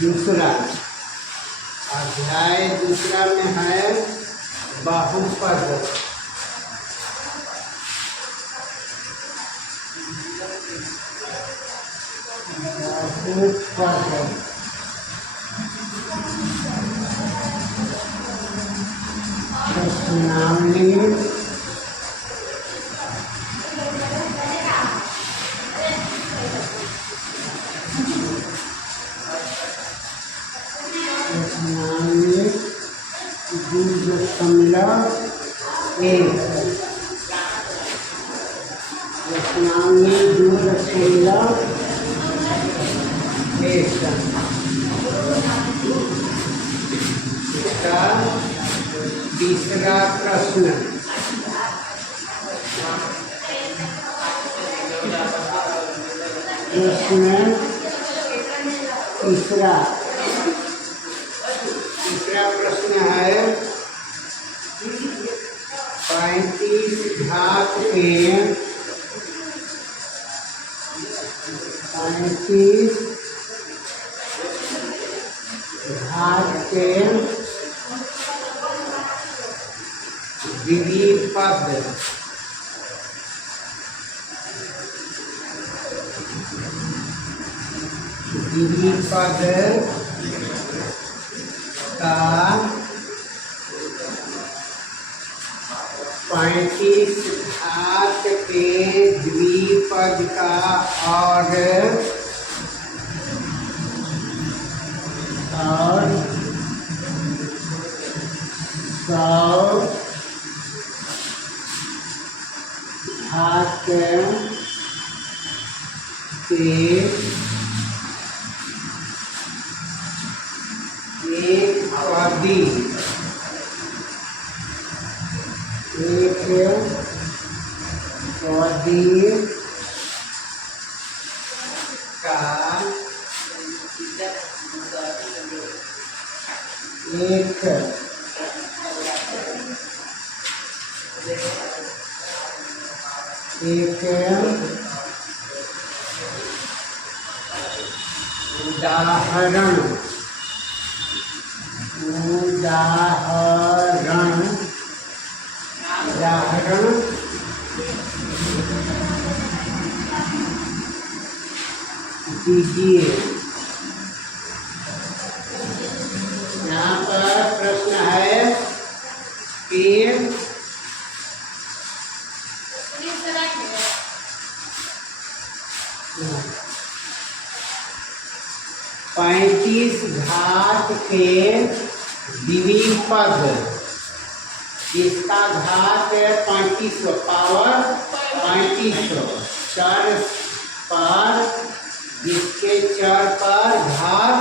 दूसरा अध्याय दूसरा में है बहुपद। बहुपद प्रश्नावली इसका तीसरा प्रश्न तीसरा प्रश्न है 35 घात के 35 घात के द्विपद का 35 घात के द्विपद का और 100 घात के एक पदी का एक उदाहरण दीजिए। यहाँ पर प्रश्न है कि 35 घात के द्विपद जिसका घात 3500 पावर 3500 चर पर जिसके चर पर घात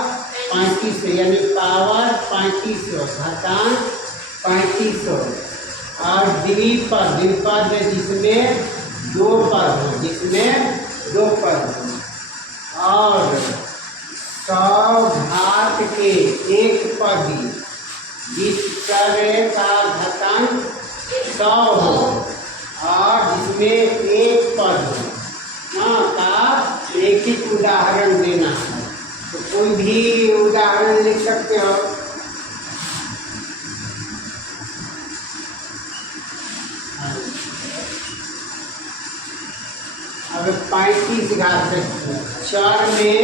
3500 यानी पावर 3500 घातांक 3500 और द्विपद जिसमें दो पद और 100 घात के एक पदी जिस चर का घातांक 100 हो और जिसमें एक पद का एक ही उदाहरण देना है। तो कोई भी उदाहरण लिख सकते हो। अब 35 घात चर में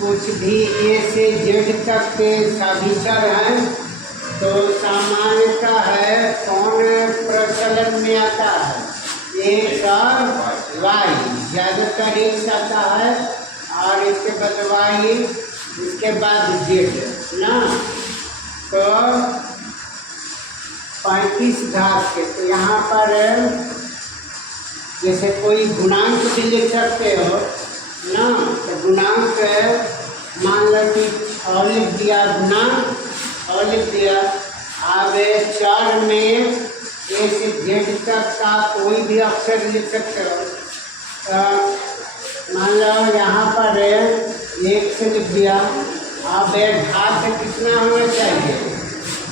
कुछ भी ए से जेड तक के सभी चर हैं। तो सामान्यतः है कौन प्रचलन में आता है एक्स और वाई, ज़्यादातर एक्स आता है और इसके बाद वाई, इसके बाद जेड ना। तो 35 घात के तो यहाँ पर जैसे कोई गुणांक भी लिख सकते हो ना। तो गुणांक मान लो कि 6 लिख दिया, गुणांक 6 लिख दिया। अब चर में ए से जेड तक का कोई भी अक्षर लिख सकते हो। मान लो यहाँ पर 1 से लिख दिया। अब घात कितना होना चाहिए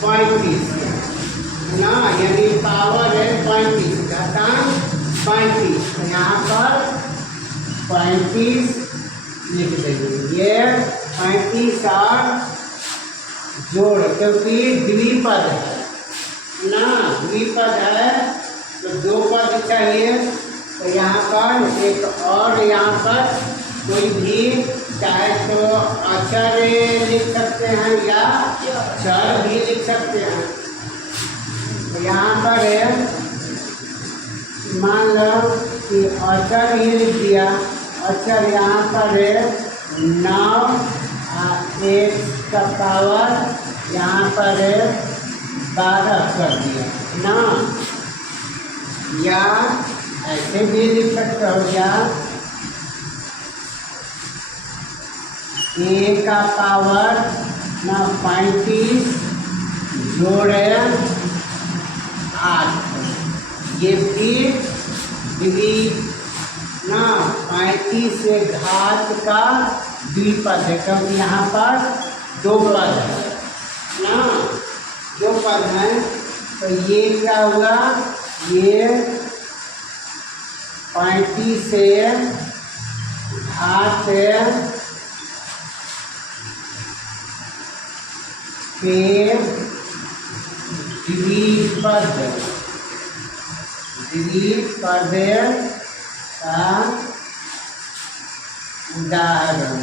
35 ना, यानी पावर है 35 घातांक 35। यहाँ पर 35 लिख देंगे। ये 35 और जोड़, क्योंकि द्विपद है ना, द्विपद है तो दो पद चाहिए। तो यहाँ पर एक और यहाँ पर कोई भी चाहे तो अक्षर लिख सकते हैं या चर भी लिख सकते हैं। तो यहाँ पर मान लो कि अक्षर ही लिख दिया, अक्षर यहाँ पर 9 x का पावर यहाँ पर 12 कर दिया ना, या ऐसे भी लिख सकते हो, या a का पावर ना 35 जोड़ 8, ये भी ना 35 से घात का द्विपद है, क्योंकि यहाँ पर दो पद है ना, दो पद हैं। तो ये क्या हुआ, ये 35 से घात के द्विपद का उदाहरण।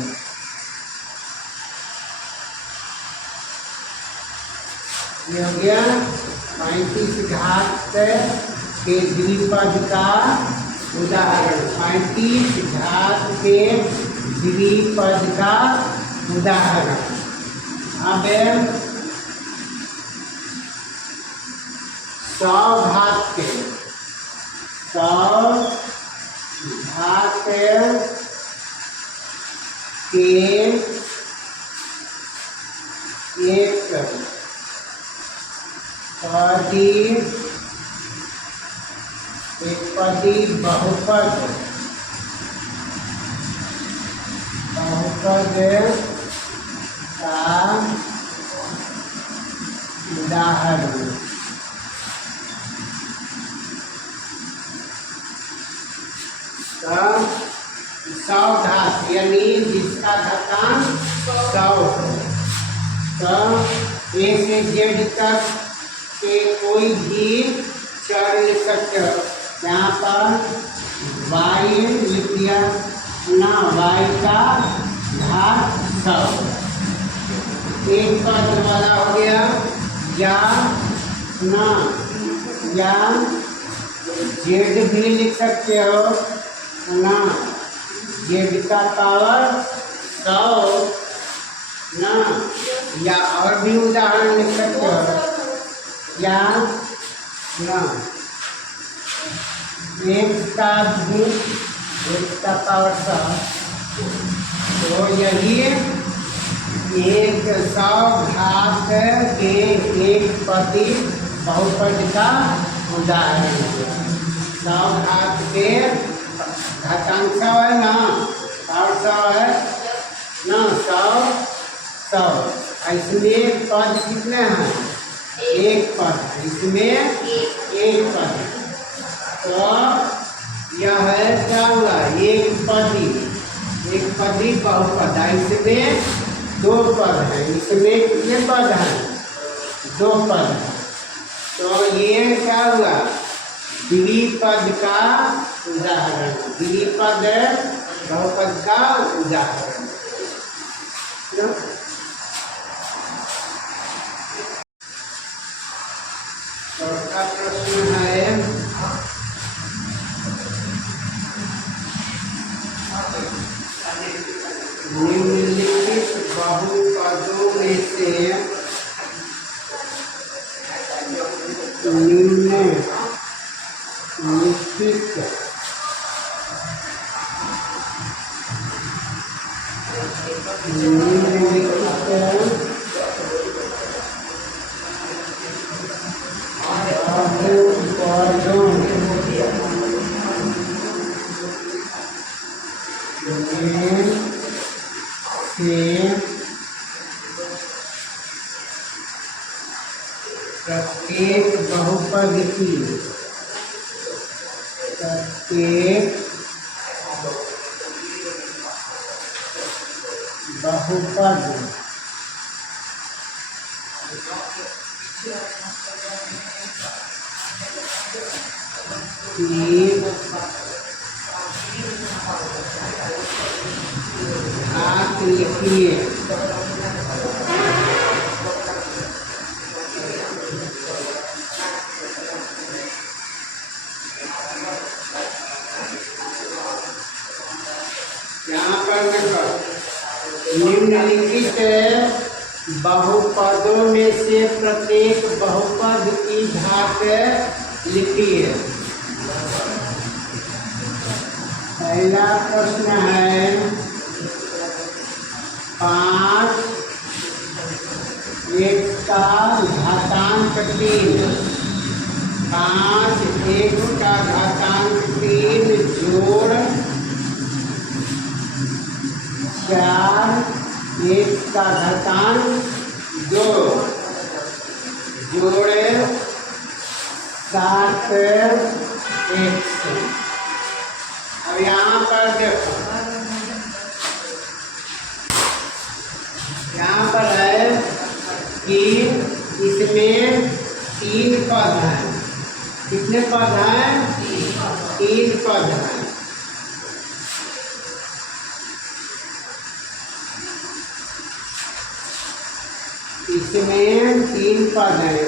ये हो गया 35 घात के द्विपद का उदाहरण, 35 घात के द्विपद का उदाहरण। अब 100 घात के 1 पदी बहुपद का उदाहरण। तो 100 घात यानी जिसका घातांक 100। तो A से Z तक के कोई भी चर लिख सकते हो। यहाँ पर y लिख दिया ना, y का घात 100 एक पद वाला हो गया, या ना, या z भी लिख सकते हो ना, z का पावर 100 ना, या और भी उदाहरण लिख सकते हो, या ना x का पावर 100। तो यही 100 घात के एक पदी बहुपद का उदाहरण है। 100 घात के घातांक 100 है ना, और 100 है ना, 100। इसमें पद कितने हैं, एक पद, इसमें एक पद। तो यह है क्या हुआ, एक पदी बहुपद। इसमें दो पद हैं, इसमें कितने पद हैं, दो पद हैं। तो ये क्या हुआ, द्विपद का उदाहरण, द्विपद बहुपद का उदाहरण। चौथा प्रश्न है, निम्नलिखित बहुपदों में से निम्नलिखित प्रत्येक बहुपद की बहुपद की घात लिखिए। यहाँ पर देखो निम्नलिखित बहुपदों में से प्रत्येक बहुपद की घात लिखिए। पहला प्रश्न है 5 x का घातांक 3, 5 x का घातांक 3 जोड़ 4 x का घातांक 2 जोड़े 7 x। अब यहाँ पर देखो, यहाँ पर है कि इसमें 3 पद हैं। कितने पद हैं? 3 पद हैं। इसमें 3 पद हैं।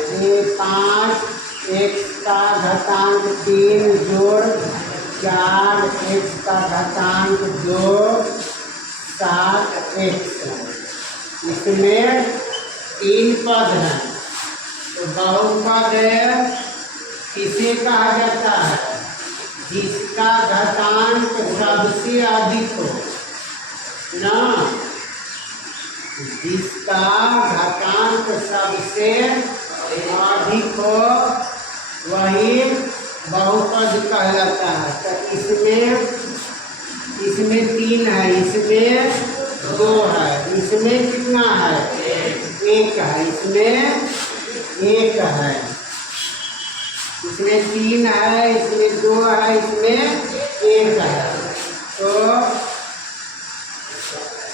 5 x का घातांक 3 जोड़ 4 x का घातांक 2 7 x। इसमें 3 पद हैं। तो बहुपद किसे कहा जाता है? जिसका घातांक सबसे अधिक हो ना, जिसका घातांक सबसे अधिक हो वही बहुपद कहलाता है। तो इसमें 3 है, इसमें 2 है, इसमें कितना है? 1 है, इसमें 1 है, इसमें 3 है, इसमें 2 है, इसमें 1 है। तो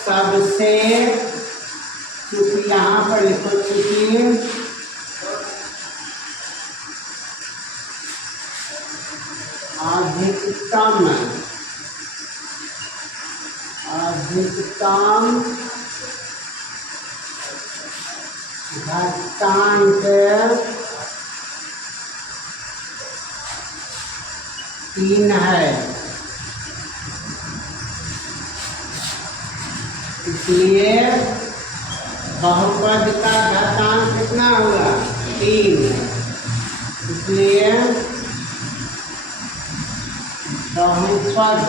सबसे, चूंकि यहाँ पर लिखो, चूंकि अधिकतम घातांक 3 है, इसलिए बहुपद का घातांक कितना हुआ? 3। इसलिए बहुपद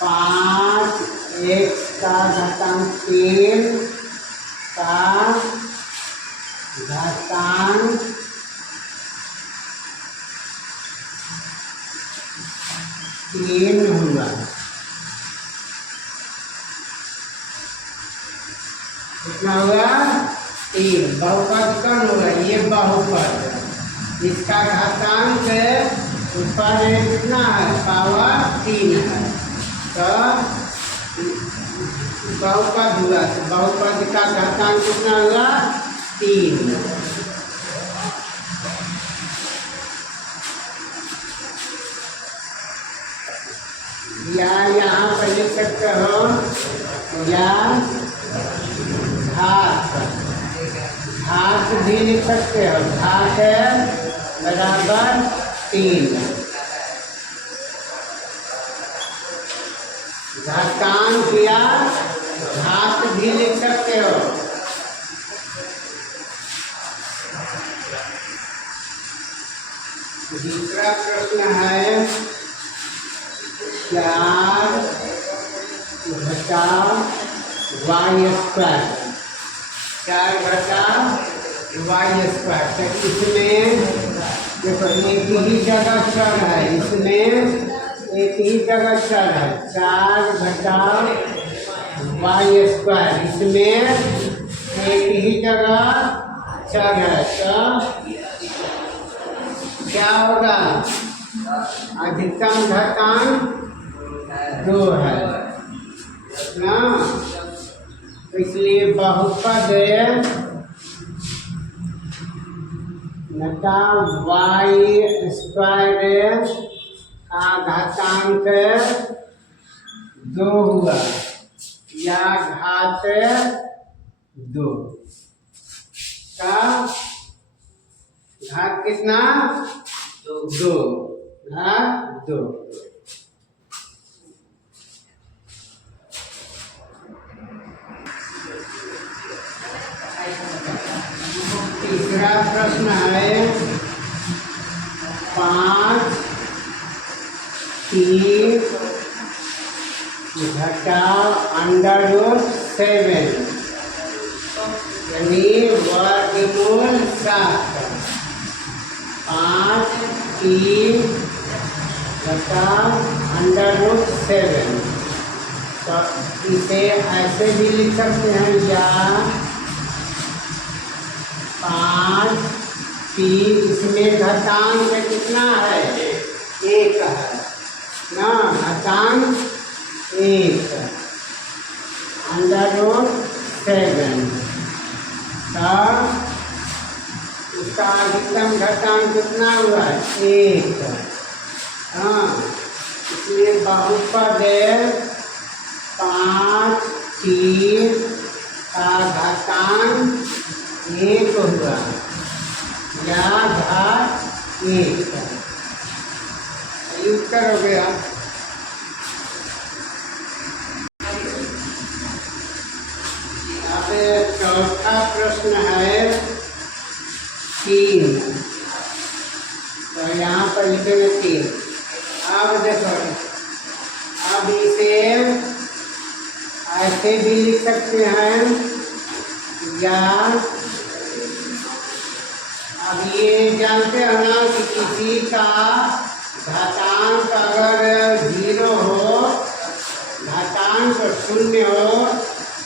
5 x का घातांक 3 का घातांक 3 हुआ। कितना हुआ? 3। बहुपद कौन हुआ? ये बहुपद, इसका घातांक ऊपर कितना है? पावर 3 है। तो बहुपद हुआ, तो बहुपद का घातांक कितना हुआ? 3। या यहाँ पर लिख सकते हो, या घात भी लिख सकते हो। घात बराबर 3। घातांक या घात भी लिख सकते हो। दूसरा प्रश्न है 4 घटाव y स्क्वायर, 4 घटाव y स्क्वायर। तो इसमें देखो एक ही जगह चर है, इसमें एक ही जगह चर है, 4 घटाव y स्क्वायर। इसमें एक ही जगह चर है, तो क्या होगा? अधिकतम घातांक 2 है ना। तो इसलिए बहुपद नटा वाई स्क्वायर का घातांक 2 हुआ या घात 2 का घात कितना 2 घात 2। तीसरा प्रश्न है 5 3 घटाओ √7 यानी वर्गमूल 7। 5 3 घटाओ √7। तो इसे ऐसे भी लिख सकते हैं या 5 3 इसमें घातांक कितना है 1 है ना। घातांक 1 √7 का उसका अधिकतम घातांक कितना हुआ 1। हाँ, इसलिए बहुपद 5 3 का घातांक 1 हुआ या घात 1। उत्तर हो गया। अब चौथा प्रश्न है 3। तो यहाँ पर लिखेंगे 3। अब देखो, अब इसे ऐसे भी लिख सकते हैं या अब ये जानते हो ना कि किसी का घातांक अगर 0 हो, घातांक 0 हो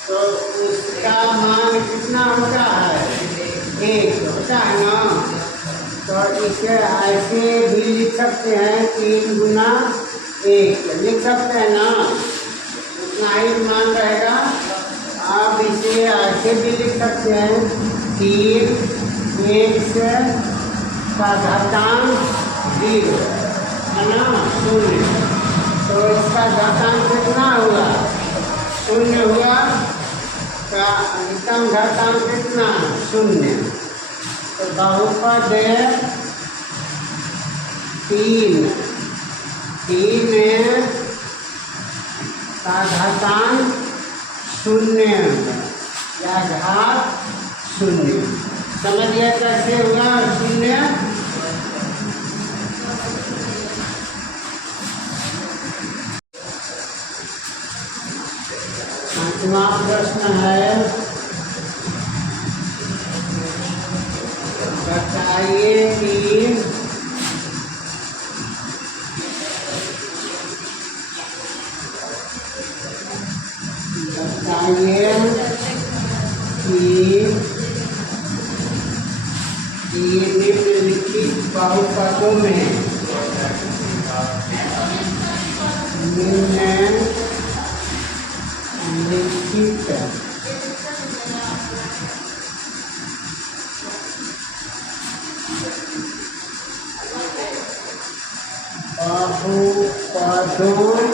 तो उसका मान कितना होता है 1 होता है ना। तो इसे ऐसे भी लिख सकते हैं 3 गुना 1 लिख सकते हैं ना, उतना ही मान रहेगा। आप इसे ऐसे भी लिख सकते हैं 3 1 का घातांक 0 है ना 0। तो इसका घातांक कितना हुआ 0 हुआ। का अधिकतम घातांक कितना 0। तो बहुपद 3 का घातांक 0 या घात 0। समझिए कैसे हुआ 0। पांचवा प्रश्न है बताइए कि निम्नलिखित बहुपदों में निम्नलिखित बहुपदों में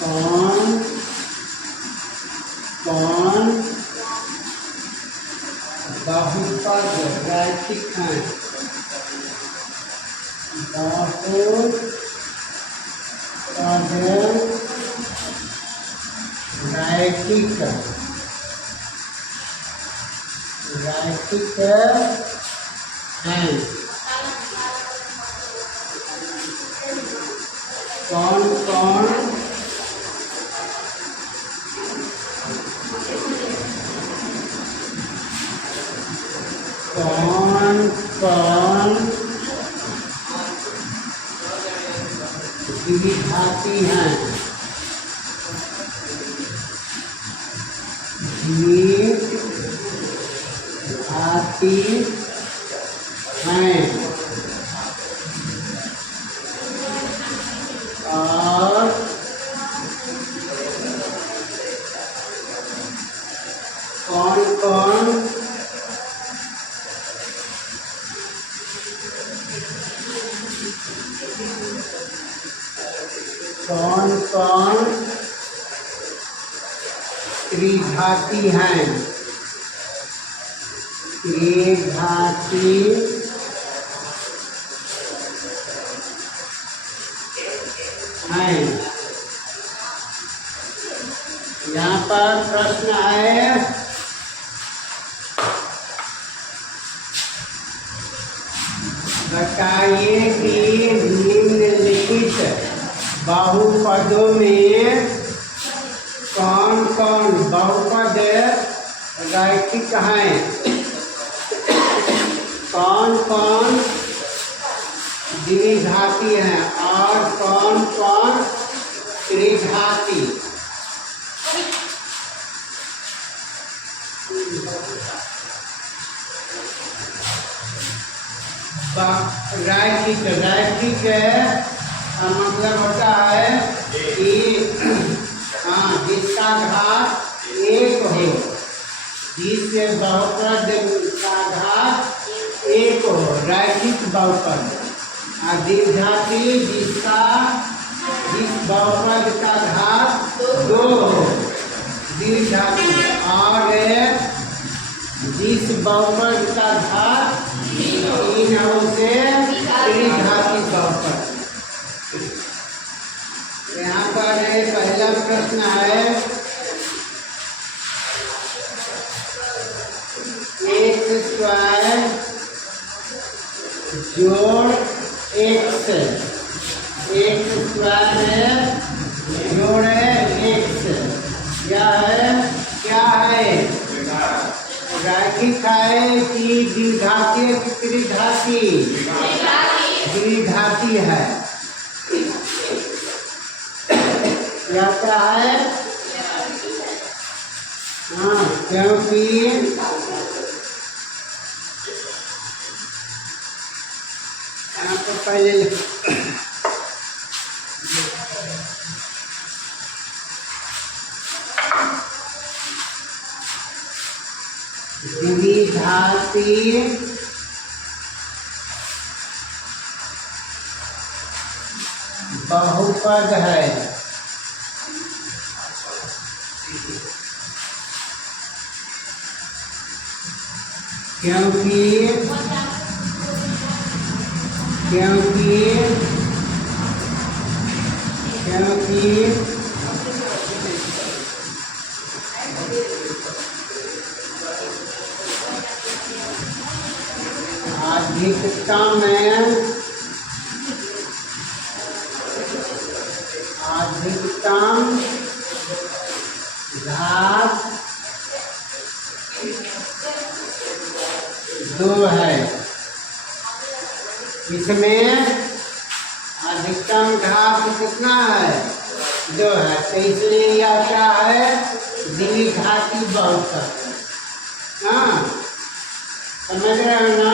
कौन कौन बहुपद रैखिक हैं। बहुपद रैखिक हैं। कौन कौन द्विघाती हैं, द्विघाती हैं और कौन कौन कौन कौन त्रिघाती हैं, त्रिघाती हैं। यहाँ पर प्रश्न है, बताइए कि निम्नलिखित बहुपदों में कौन कौन बहुपद रैखिक हैं, कौन कौन द्विघाती हैं और कौन कौन त्रिघाती। रैखिक रैखिक मतलब होता है कि हाँ जिसका घात एक हो, जिस बहुपद का घात एक हो, रैखिक बहुपद। और द्विघाती जिस बहुपद का घात दो हो, द्विघाती। और जिस बहुपद का घात तीन हो उसे त्रिघाती बहुपद। यहाँ पर पहला प्रश्न है, एक्स स्क्वायर जोड़ एक्स, एक्स स्क्वायर जोड़ एक्स, यह है क्या है, रैखिक है कि द्विघाती कि त्रिघाती, द्विघाती है। क्या क्या है, हाँ क्योंकि यहाँ पर पहले द्विघाती बहुपद है, क्योंकि अधिकतम घात दो है, इसमें अधिकतम घात कितना है, दो है, तो इसलिए यह क्या है, द्विघाती बहुपद। हाँ समझ रहे हो ना,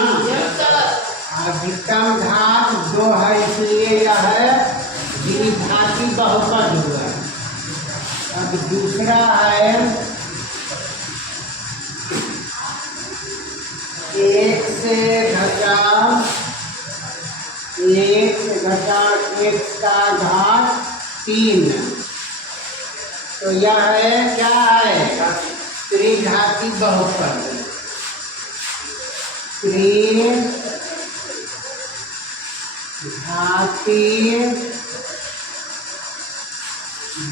अधिकतम घात दो है इसलिए यह है द्विघाती बहुपद हुआ। अब दूसरा है, एक से घटा एक्स का घात 3, तो यह है क्या है, त्रिघाती बहुपद, त्रिघाती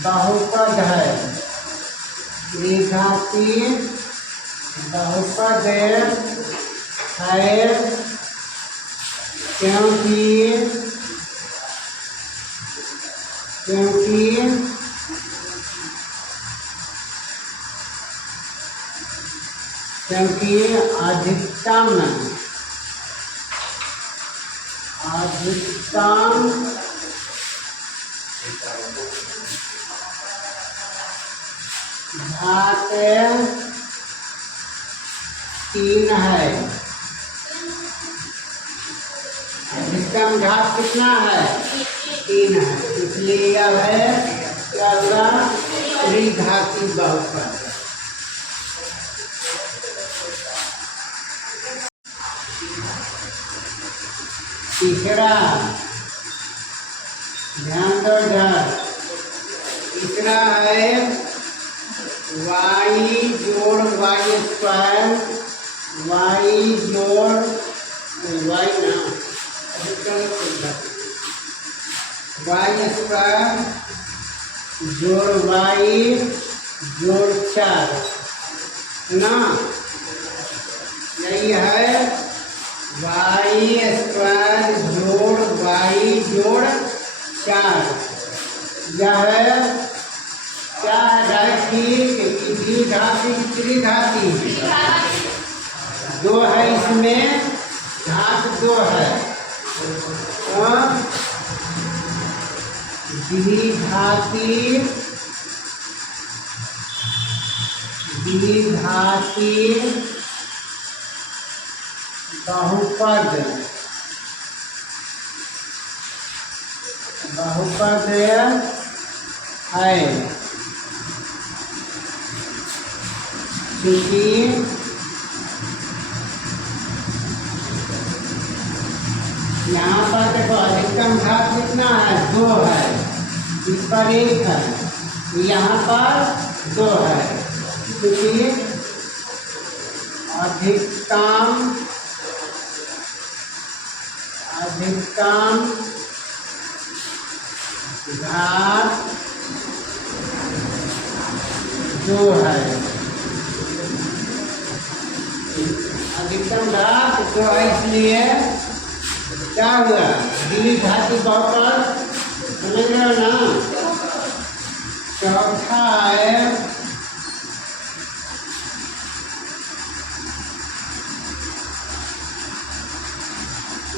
बहुपद है, त्रिघाती बहुपद है क्योंकि अधिकतम घात 3 है। अधिकतम घात कितना है? 3 है, इसलिए यह है क्या होगा? त्रिघाती बहुपद। तीसरा, ध्यान दो इधर, तीसरा है y जोड़ y स्क्वायर, y जोड़ y ना y स्क्वायर जोड़ y जोड़ 4 ना, यही है y स्क्वायर जोड़ y जोड़ 4। यह है क्या है? द्विघाती त्रिघाती? 2 है, इसमें घात 2 है। द्विघाती बहुपद है, क्योंकि यहाँ पर देखो अधिकतम घात कितना है? 2 है, इस पर 1 है, यहाँ पर 2 है, क्योंकि अधिकतम घात 2 है। अधिकतम घात 2 है, इसलिए क्या हुआ? द्विघाती बहुपद। समझ रहे हो ना? चौथा है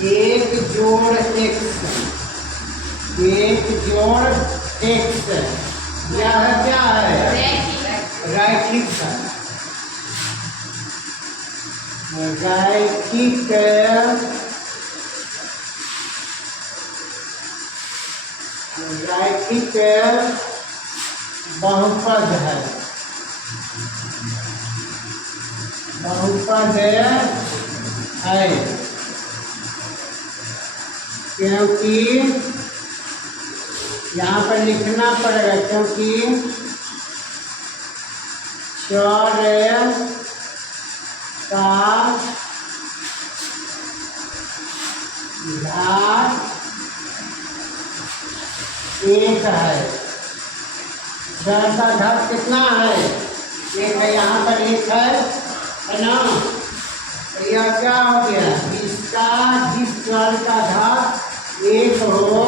एक जोड़ x, यह क्या है? रैखिक है। रैखिक बहुपद है, क्योंकि यहाँ पर लिखना पड़ेगा, क्योंकि चौर्य का घात 1 है। चौर्य का घात कितना है? 1 है, यहाँ पर 1 है ना? तो यह क्या हो गया? इसका जिस चौर्य का घात 1 हो,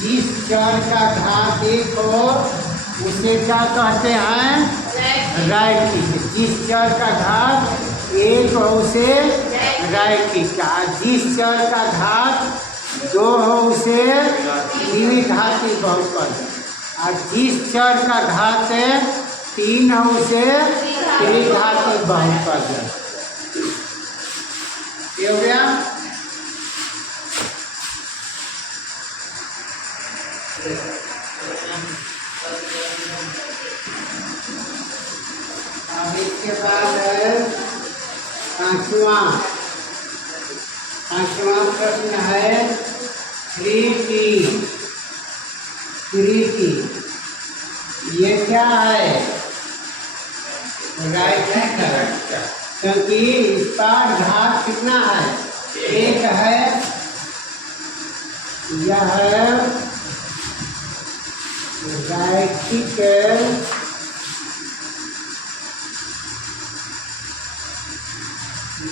जिस चौर्य का घात 1 हो, उसे क्या कहते हैं? रैखिक। जिस चौर्य का घात 1 हो उसे रैखिक, जिस चौर्य का घात 2 हो उसे द्विघाती बहुपद, और जिस चौर्य का घात 3 हो उसे त्रिघाती बहुपद। ये हो गया। अब इसके बाद है पांचवा प्रश्न है 3t। ये क्या है? रैखिक है, क्योंकि इस पर घात कितना है? 1 है। यह रैखिक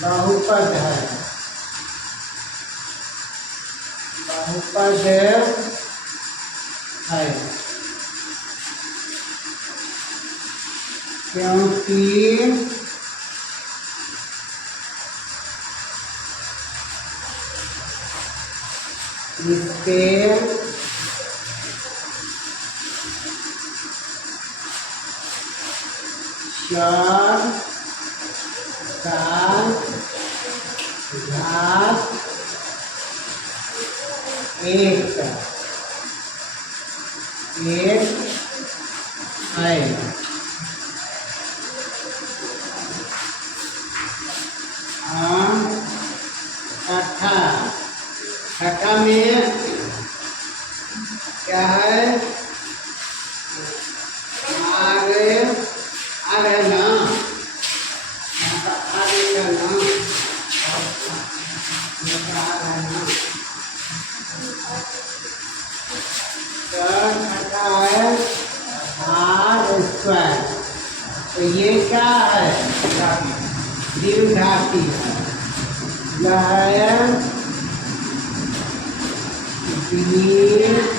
बहुपद है, क्योंकि इसके चर का घात 1 है। छठा में क्या है? आ गए ना, आ गए ना, छठा है r²। तो ये क्या है? द्विघाती है। यह द्विघाती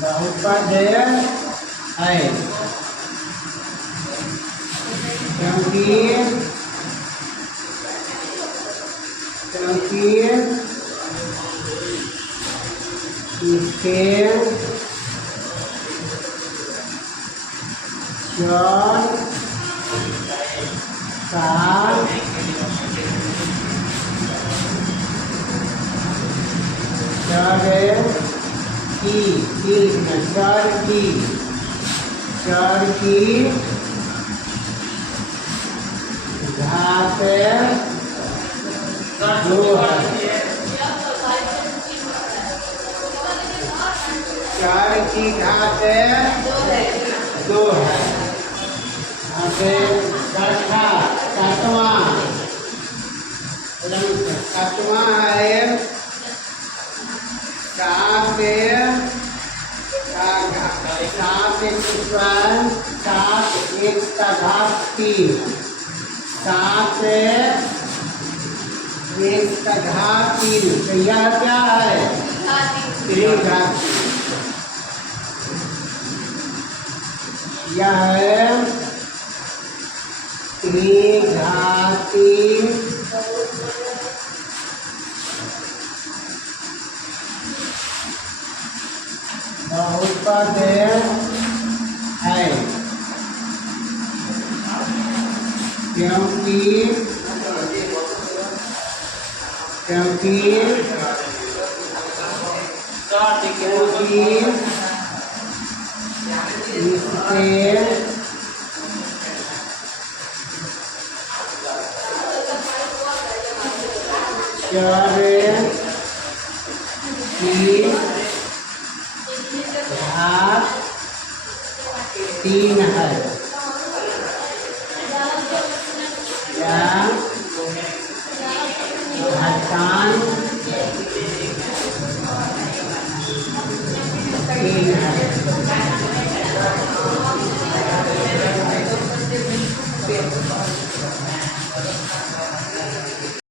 बहुपद है, क्योंकि इसके चर का चर की घात 2 है। चर की घात 2 है। सातवां है 7 1 का घात 3, 7 1 का घात 3। तो यह क्या है? त्रिघाती। यह है त्रिघाती बहुपद है, क्योंकि इससे चर की घात 3 है। या घातांक